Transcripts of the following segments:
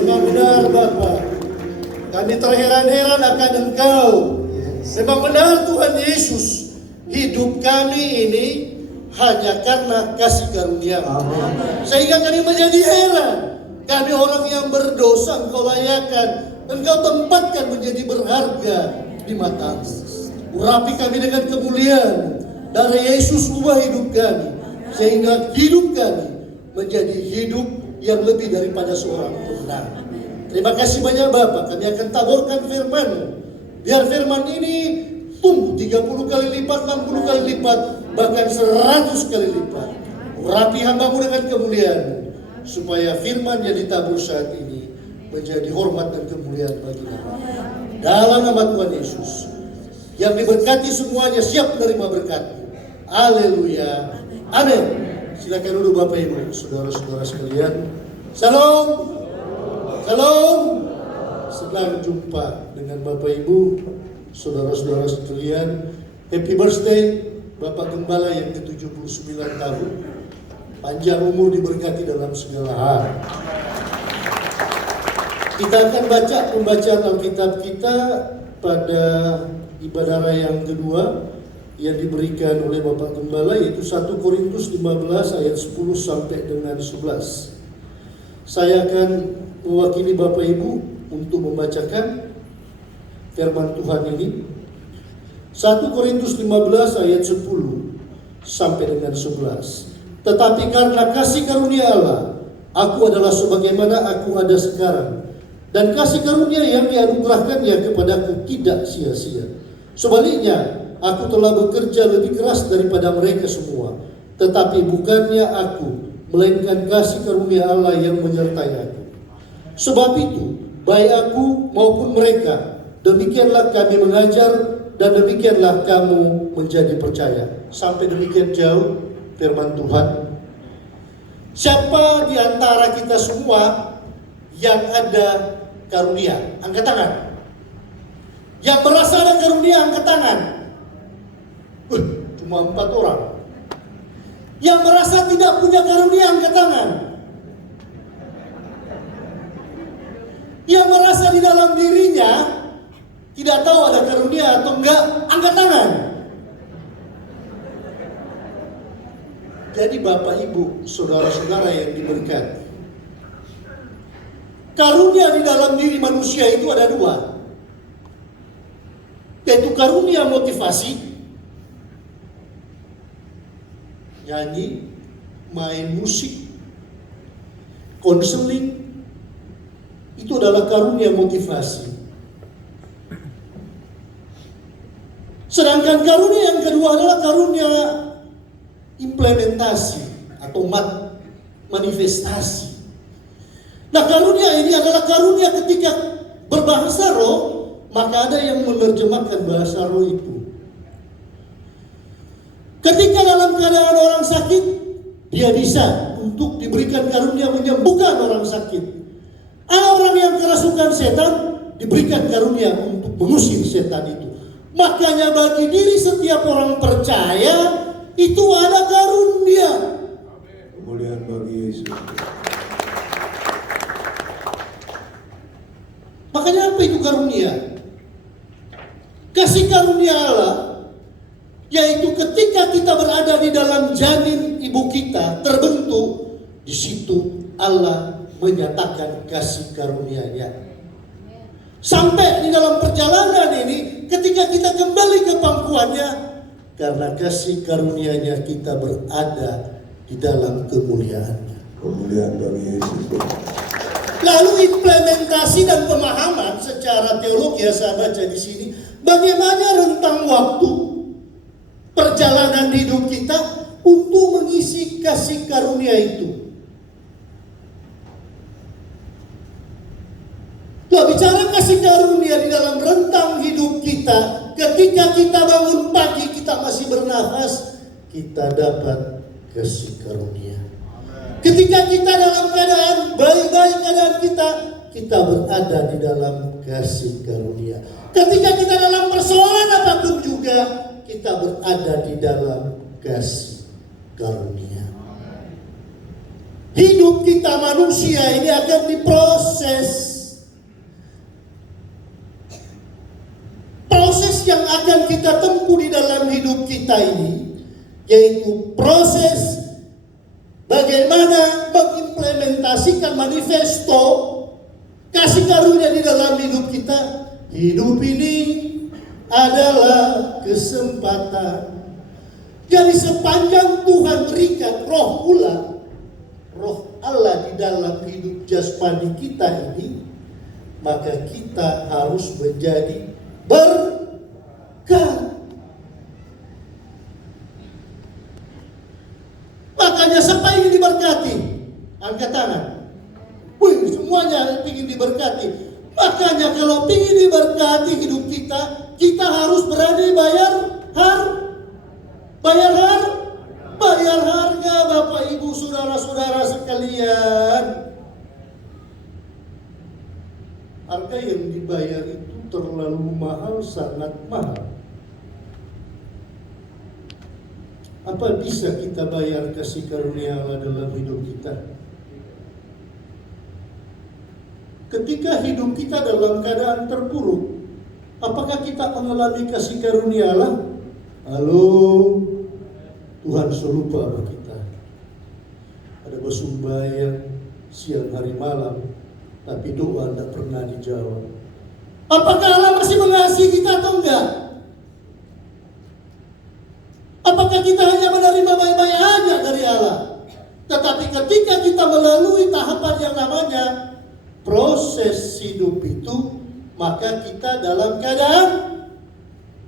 Memang benar Bapa, kami terheran-heran akan Engkau. Memang benar Tuhan Yesus, hidup kami ini hanya karena kasih karunia-Mu. Sehingga kami menjadi heran, kami orang yang berdosa Engkau layakan, Engkau tempatkan menjadi berharga di mata-Mu. Urapi kami dengan kemuliaan, darah Yesus ubah hidup kami, sehingga hidup kami menjadi hidup yang lebih daripada seorang pemenang. Terima kasih banyak Bapak, kami akan taburkan firman-Mu. Biar firman ini tumbuh 30 kali lipat, 60 kali lipat, bahkan 100 kali lipat. Urapi hamba-Mu dengan kemuliaan-Mu, supaya firman yang ditabur saat ini menjadi hormat dan kemuliaan bagi Nama. Dalam nama Tuhan Yesus, yang diberkati semuanya siap menerima berkat-Mu. Haleluya. Amin. Silakan duduk Bapak Ibu, saudara-saudara sekalian. Shalom. Shalom. Senang jumpa dengan Bapak Ibu, saudara-saudara sekalian. Happy birthday Bapak Gembala yang ke-79 tahun. Panjang umur, diberkati dalam segala hal. Kita akan baca pembacaan Alkitab kita pada ibadah raya yang kedua yang diberikan oleh Bapak Gembala, yaitu 1 Korintus 15 ayat 10 sampai dengan 11. Saya akan mewakili Bapak Ibu untuk membacakan firman Tuhan ini. 1 Korintus 15 ayat 10 sampai dengan 11. Tetapi karena kasih karunia Allah, aku adalah sebagaimana aku ada sekarang, dan kasih karunia yang dianugerahkannya kepadaku tidak sia-sia. Sebaliknya, aku telah bekerja lebih keras daripada mereka semua, tetapi bukannya aku, melainkan kasih karunia Allah yang menyertai aku. Sebab itu, baik aku maupun mereka, demikianlah kami mengajar, dan demikianlah kamu menjadi percaya. Sampai demikian jauh firman Tuhan. Siapa di antara kita semua yang ada karunia? Angkat tangan. Yang merasa ada karunia, angkat tangan. Cuma 4 orang. Yang merasa tidak punya karunia, angkat tangan. Yang merasa di dalam dirinya tidak tahu ada karunia atau enggak, angkat tangan. Jadi Bapak Ibu, saudara-saudara yang diberkati, karunia di dalam diri manusia itu ada 2, yaitu karunia motivasi, nyanyi, main musik, konseling, itu adalah karunia motivasi. Sedangkan karunia yang kedua adalah karunia implementasi atau manifestasi. Nah, karunia ini adalah karunia ketika berbahasa roh, maka ada yang menerjemahkan bahasa roh itu. Ketika dalam keadaan orang sakit, dia bisa untuk diberikan karunia menyembuhkan orang sakit. Ada orang yang kerasukan setan, diberikan karunia untuk mengusir setan itu. Makanya bagi diri setiap orang percaya itu ada karunia. Kemuliaan bagi Yesus. Makanya apa itu karunia? Kasih karunia Allah, yaitu ketika kita berada di dalam janin ibu kita terbentuk, di situ Allah menyatakan kasih karunia-Nya. Sampai di dalam perjalanan ini, ketika kita kembali ke pangkuannya, karena kasih karunia-Nya kita berada di dalam kemuliaan-Nya. Kemuliaan bagi Yesus. Lalu implementasi dan pemahaman secara teologi yang saya baca di sini, bagaimana rentang waktu perjalanan hidup kita untuk mengisi kasih karunia itu. Nah, bicara kasih karunia di dalam rentang hidup kita, ketika kita bangun pagi, kita masih bernafas, kita dapat kasih karunia. Ketika kita dalam keadaan baik-baik keadaan kita berada di dalam kasih karunia. Ketika kita dalam persoalan apapun juga, kita berada di dalam kasih karunia. hidup kita manusia ini akan diproses. Proses yang akan kita tempuh di dalam hidup kita ini, yaitu proses bagaimana mengimplementasikan manifesto kasih karunia di dalam hidup kita. Hidup ini adalah kesempatan. Jadi sepanjang Tuhan berikan roh pula, roh Allah di dalam hidup jasmani kita ini, maka kita harus menjadi berkat. Makanya siapa ingin diberkati? Angkat tangan. Wih, semuanya ingin diberkati. Makanya kalau ingin diberkati hidup kita, kita harus berani bayar harga, Bapak Ibu, saudara-saudara sekalian. Harga yang dibayar itu terlalu mahal, sangat mahal. Apa bisa kita bayar kasih karunia Allah dalam hidup kita? Ketika hidup kita dalam keadaan terpuruk, apakah kita mengalami kasih karunia Allah? Halo, Tuhan serupa sama kita. Ada bersembahyang siang hari malam, tapi doa tidak pernah dijawab. Apakah Allah masih mengasihi kita atau enggak? Apakah kita hanya menerima baik-baik aja dari Allah? Tetapi ketika kita melalui tahapan yang namanya proses hidup itu, maka kita dalam keadaan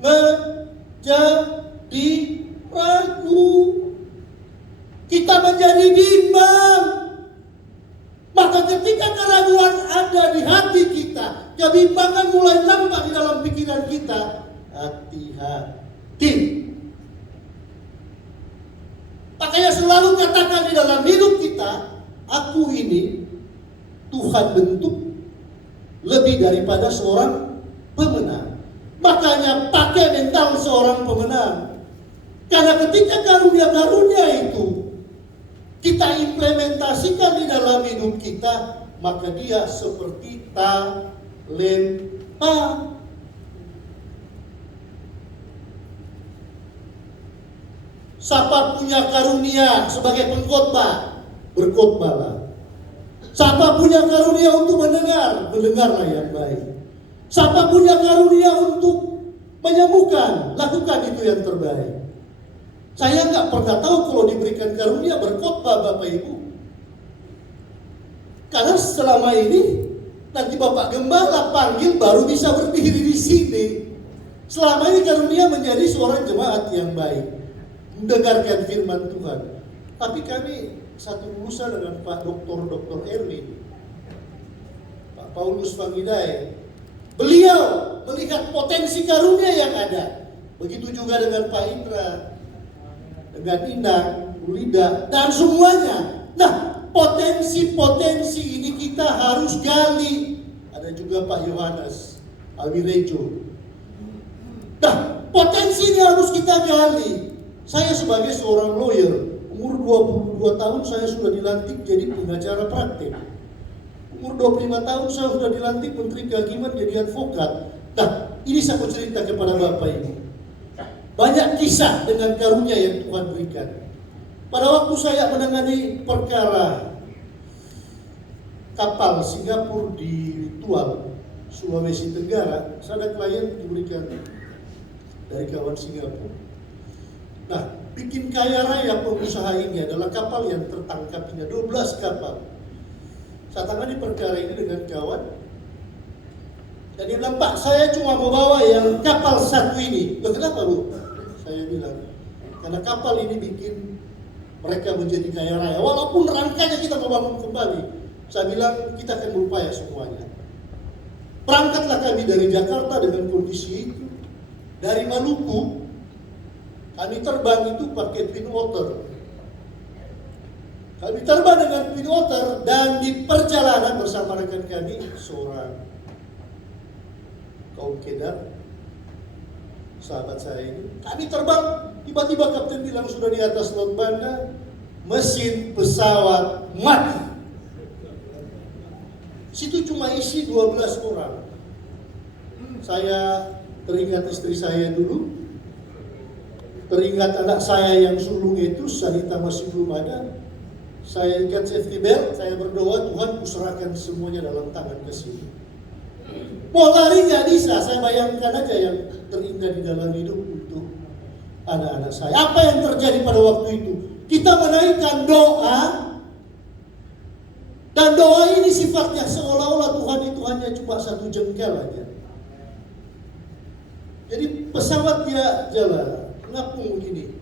menjadi ragu. Kita menjadi bimbang. Maka ketika keraguan ada di hati kita, kebimbangan mulai nampak di dalam pikiran kita, hati-hati. Makanya selalu katakan di dalam hidup kita, aku ini Tuhan bentuk lebih daripada seorang pemenang. Makanya pakai mental seorang pemenang. Karena ketika karunia-karunia itu kita implementasikan di dalam hidup kita, maka dia seperti talenta. Siapa punya karunia sebagai pengkhotbah, berkhotbahlah. Siapa punya karunia untuk mendengar, mendengarlah yang baik. Siapa punya karunia untuk menyembuhkan, lakukan itu yang terbaik. Saya nggak pernah tahu kalau diberikan karunia berkhotbah, Bapak Ibu. Karena selama ini nanti Bapak Gembala panggil baru bisa berdiri di sini. Selama ini karunia menjadi seorang jemaat yang baik, mendengarkan firman Tuhan. Tapi kami satu urusan dengan Pak Dr. Erwin, Pak Paulus Pangidai. Beliau melihat potensi karunia yang ada. Begitu juga dengan Pak Indra, dengan Indah, Ulida, dan semuanya. Nah, potensi-potensi ini kita harus gali. Ada juga Pak Yohanes Awirejo. Nah, potensi ini harus kita gali. Saya sebagai seorang lawyer, umur 22 tahun saya sudah dilantik jadi pengacara praktik. Umur 25 tahun saya sudah dilantik Menteri Kehakiman jadi advokat. Nah, ini saya mau cerita kepada Bapak Ibu. Banyak kisah dengan karunia yang Tuhan berikan. Pada waktu saya menangani perkara kapal Singapura di Tual, Sulawesi Tenggara, saya ada klien diberikan dari kawan Singapura. Nah, bikin kaya raya pengusaha ini adalah kapal yang tertangkap ini, 12 kapal. Saya tangani perkara ini dengan kawan. Dan dia bilang, Pak, saya cuma mau bawa yang kapal satu ini. Loh, kenapa, Bu? Saya bilang, karena kapal ini bikin mereka menjadi kaya raya. Walaupun rangkanya kita mau bangun kembali. Saya bilang, kita akan berupaya semuanya. Berangkatlah kami dari Jakarta dengan kondisi itu. Dari Maluku, kami terbang itu pakai twin otter. Kami terbang dengan twin otter dan di perjalanan bersama rekan kami seorang kaum Kedah, sahabat saya ini. Kami terbang, tiba-tiba kapten bilang sudah di atas Laut Banda. mesin pesawat mati. Situ cuma isi 12 orang. Saya teringat istri saya dulu, teringat anak saya yang sulung itu, Sanita masih belum ada. Saya ikat safety belt, saya berdoa, Tuhan kuserahkan semuanya dalam tangan Kasih. Mau lari nggak bisa, saya bayangkan aja yang terindah di dalam hidup untuk anak-anak saya. Apa yang terjadi pada waktu itu? Kita menaikkan doa, dan doa ini sifatnya seolah-olah Tuhan itu hanya cuma satu jengkal aja. Jadi pesawat dia jalan, ngapung begini.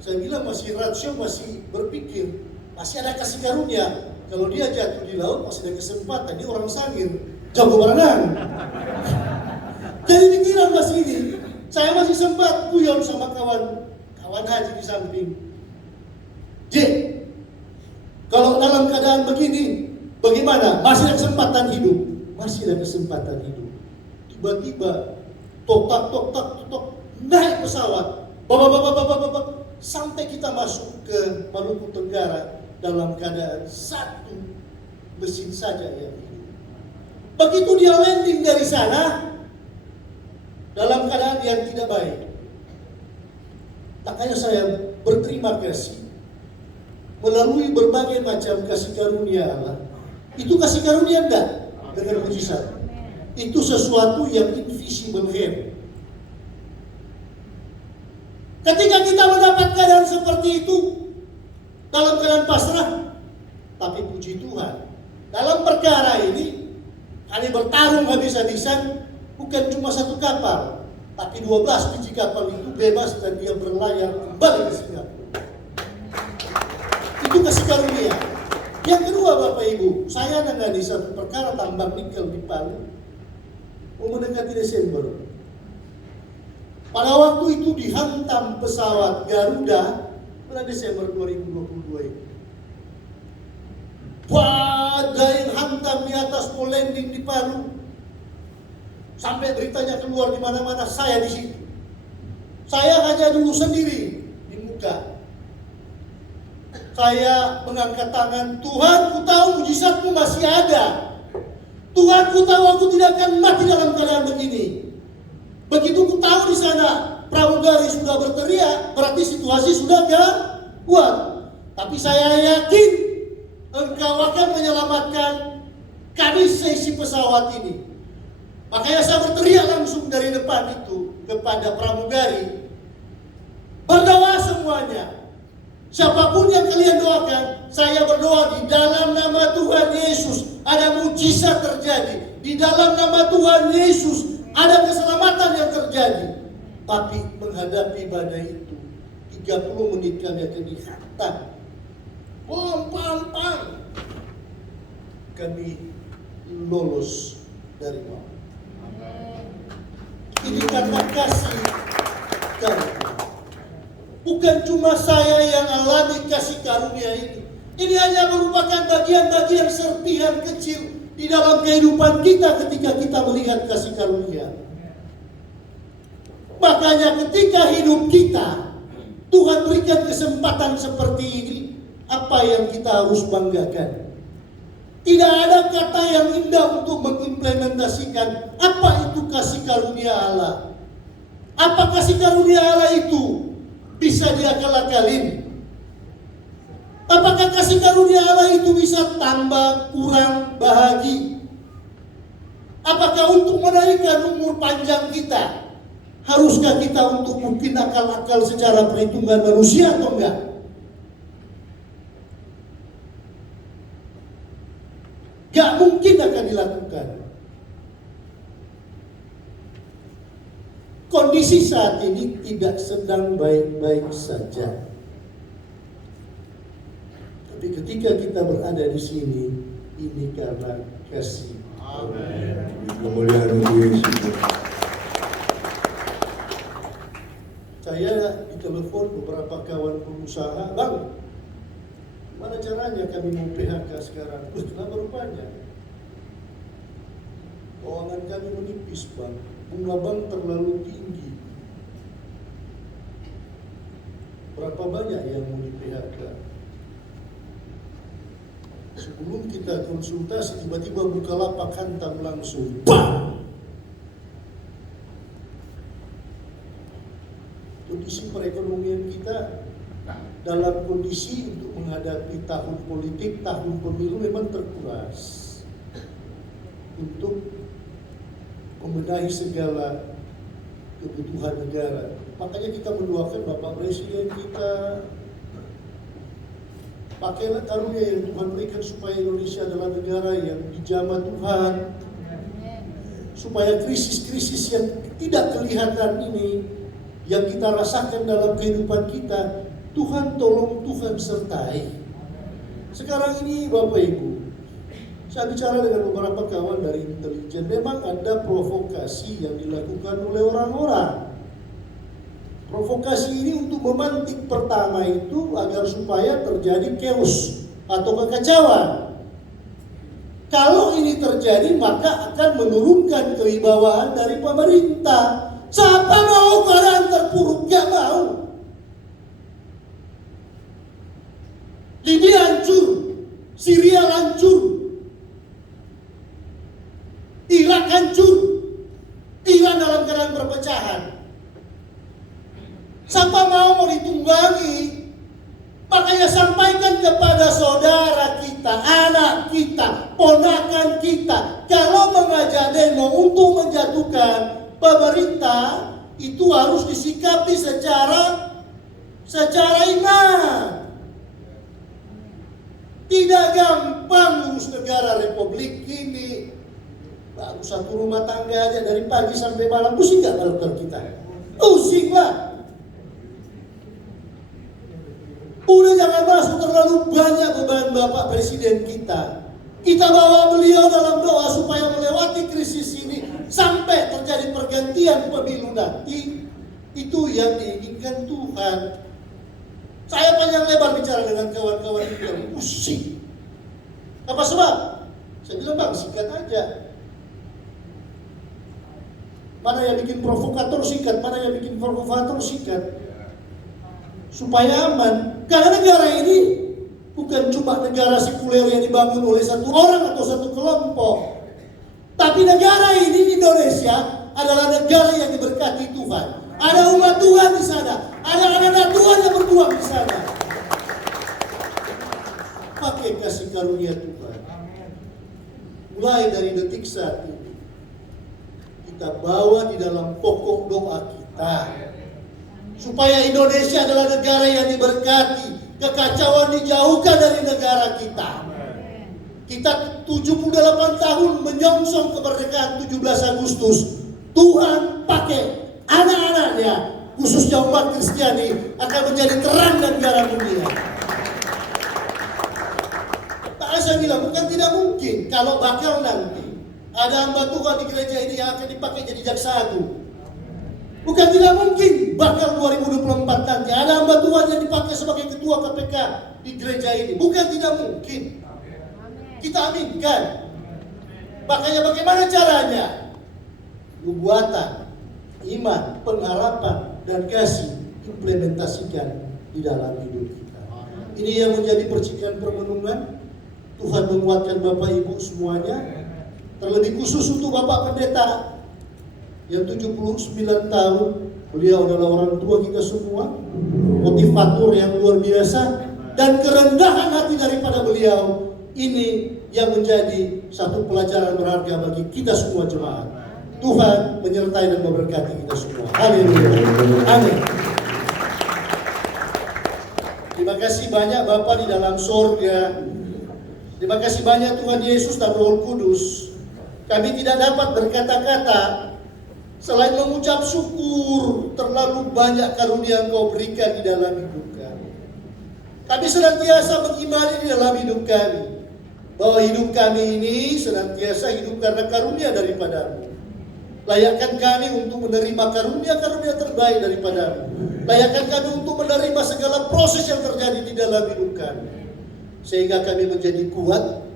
Saya bilang masih ratio, masih berpikir, masih ada kasih karunia. Kalau dia jatuh di laut masih ada kesempatan, dia orang Sangir, jago berenang. Jadi pikiran masih ini, saya masih sempat guyon sama kawan haji di samping. J, kalau dalam keadaan begini, bagaimana? Masih ada kesempatan hidup, masih ada kesempatan hidup. Tiba-tiba tok, naik pesawat, sampai kita masuk ke Maluku Tenggara dalam keadaan satu mesin saja yang hidup. Begitu dia landing dari sana, dalam keadaan yang tidak baik. Makanya saya berterima kasih melalui berbagai macam kasih karunia Allah. Itu kasih karunia enggak? Dengan mujizat. Itu sesuatu yang invisible hand. Ketika kita mendapat keadaan seperti itu, dalam keadaan pasrah, tapi puji Tuhan, dalam perkara ini, kami bertarung habis-habisan, bukan cuma satu kapal, tapi 12 biji kapal itu bebas dan dia berlayar kembali ke Singapura. Itu kasih karunia. Yang kedua Bapak Ibu, saya nangani satu perkara tambang nikel di Palu, mau mendekati Desember. Pada waktu itu dihantam pesawat Garuda pada Desember 2022 itu. Badai hantam di atas, mau landing di Palu. Sampai beritanya keluar di mana-mana, saya di situ. Saya hanya dulu sendiri di muka. Saya mengangkat tangan, Tuhan, ku tahu mujizatmu masih ada. Tuhan, ku tahu aku tidak akan mati dalam keadaan begini. Begitu ku tahu di sana pramugari sudah berteriak, berarti situasi sudah gak kuat. Tapi saya yakin Engkau akan menyelamatkan kami seisi pesawat ini. Makanya saya berteriak langsung dari depan itu kepada pramugari, berdoa semuanya. Siapapun yang kalian doakan, saya berdoa di dalam nama Tuhan Yesus ada mujizat terjadi. Di dalam nama Tuhan Yesus ada keselamatan yang terjadi. Tapi menghadapi badai itu 30 menit kami akan dihantam. Pam. Kami lolos dari maut. Ini karena kasih karunia. Bukan cuma saya yang alami kasih karunia ini. Ini hanya merupakan bagian-bagian serpihan kecil di dalam kehidupan kita ketika kita melihat kasih karunia. Makanya ketika hidup kita, Tuhan berikan kesempatan seperti ini, apa yang kita harus banggakan? Tidak ada kata yang indah untuk mengimplementasikan apa itu kasih karunia Allah. Apa kasih karunia Allah itu bisa diakal-akalin? Apakah kasih karunia Allah itu bisa tambah, kurang, bahagi? Apakah untuk menaikkan umur panjang kita, haruskah kita untuk mungkin akal-akal secara perhitungan manusia atau enggak? Gak mungkin akan dilakukan. Kondisi saat ini tidak sedang baik-baik saja. Tapi ketika kita berada di sini, ini karena kasih. Amin. Kemuliaan untuk Yesus. Saya ditelepon beberapa kawan pengusaha, Bang, gimana caranya kami mau PHK sekarang? Kenapa rupanya? Keuangan kami menipis, Bang. Bunga bank terlalu tinggi. Berapa banyak yang mau di PHK? Sebelum kita konsultasi, tiba-tiba Bukalapak hantam langsung. Bang! Kondisi perekonomian kita dalam kondisi untuk menghadapi tahun politik, tahun pemilu memang terkuras. Untuk membenahi segala kebutuhan negara. Makanya kita mendoakan Bapak Presiden kita, pakailah karunia yang Tuhan berikan supaya Indonesia adalah negara yang dijamah Tuhan, supaya krisis-krisis yang tidak kelihatan ini, yang kita rasakan dalam kehidupan kita, Tuhan tolong, Tuhan sertai. Sekarang ini Bapak Ibu, saya bicara dengan beberapa kawan dari intelijen, memang ada provokasi yang dilakukan oleh orang-orang. Provokasi ini untuk memantik pertama itu agar supaya terjadi chaos atau kekacauan. Kalau ini terjadi maka akan menurunkan kewibawaan dari pemerintah. Siapa mau keadaan terpuruk? Gak mau. Libya hancur, Syria hancur, Irak hancur, Iran dalam keadaan perpecahan. Siapa mau ditunggangi? Makanya sampaikan kepada saudara kita, anak kita, ponakan kita, kalau mengajak demo untuk menjatuhkan pemerintah, itu harus disikapi secara iman. Tidak gampang urus negara republik ini. Baru satu rumah tangga aja dari pagi sampai malam, pusing gak dokter kita? Pusing lah. Udah jangan masuk terlalu banyak beban Bapak Presiden kita. Kita bawa beliau dalam doa supaya melewati krisis ini sampai terjadi pergantian pemilu nanti. Itu yang diinginkan Tuhan. Saya panjang lebar bicara dengan kawan-kawan itu, pusing. Apa sebab? Saya bilang bang, singkat aja. Mana yang bikin provokator singkat, mana yang bikin provokator singkat. Supaya aman. Karena negara ini bukan cuma negara sekuler yang dibangun oleh satu orang atau satu kelompok. Tapi negara ini, Indonesia, adalah negara yang diberkati Tuhan. Ada umat Tuhan di sana. Ada anak-anak Tuhan yang berjuang di sana. Pakai kasih karunia Tuhan. Mulai dari detik saat ini, kita bawa di dalam pokok doa kita. Supaya Indonesia adalah negara yang diberkati. Kekacauan dijauhkan dari negara kita. Kita 78 tahun menyongsong kemerdekaan 17 Agustus. Tuhan pakai anak-anaknya, khususnya umat Kristiani, akan menjadi terang dan garam dunia. Tak saya bilang, bukan tidak mungkin kalau bakal nanti ada hamba Tuhan di gereja ini yang akan dipakai jadi jaksa agung. Bukan tidak mungkin bakal 2024 nanti ada hamba Tuhan yang dipakai sebagai ketua KPK di gereja ini. Bukan tidak mungkin. Kita aminkan. Makanya bagaimana caranya? Nubuatan, iman, pengharapan, dan kasih implementasikan di dalam hidup kita. Ini yang menjadi percikan permenungan. Tuhan menguatkan Bapak Ibu semuanya. Terlebih khusus untuk Bapak Pendeta yang 79 tahun, beliau adalah orang tua kita semua, motivator yang luar biasa, dan kerendahan hati daripada beliau ini yang menjadi satu pelajaran berharga bagi kita semua jemaat. Tuhan menyertai dan memberkati kita semua. Haleluya. Amin. Terima kasih banyak Bapa di dalam sorga. Terima kasih banyak Tuhan Yesus dan Roh Kudus. Kami tidak dapat berkata-kata selain mengucap syukur terlalu banyak karunia Engkau berikan di dalam hidup kami. Kami senantiasa mengimani di dalam hidup kami bahwa hidup kami ini senantiasa hidup karena karunia daripada-Mu. Layakkan kami untuk menerima karunia-karunia terbaik daripada-Mu. Layakkan kami untuk menerima segala proses yang terjadi di dalam hidup kami, sehingga kami menjadi kuat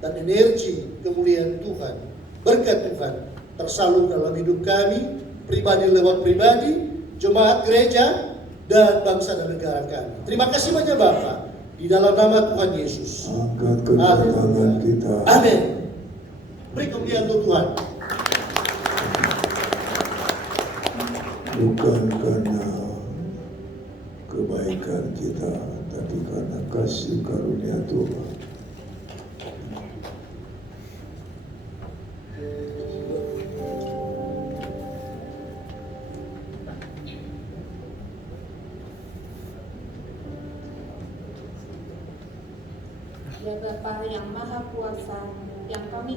dan energi kemuliaan Tuhan. Berkat Tuhan tersalur dalam hidup kami, pribadi lewat pribadi, jemaat gereja, dan bangsa dan negara kami. Terima kasih banyak Bapak. Di dalam nama Tuhan Yesus. Angkat kedua tangan kita. Amin. Beri kemuliaan untuk Tuhan. Bukan karena kebaikan kita, tapi karena kasih karunia Tuhan. Ya Bapa yang Maha Kuasa, yang kami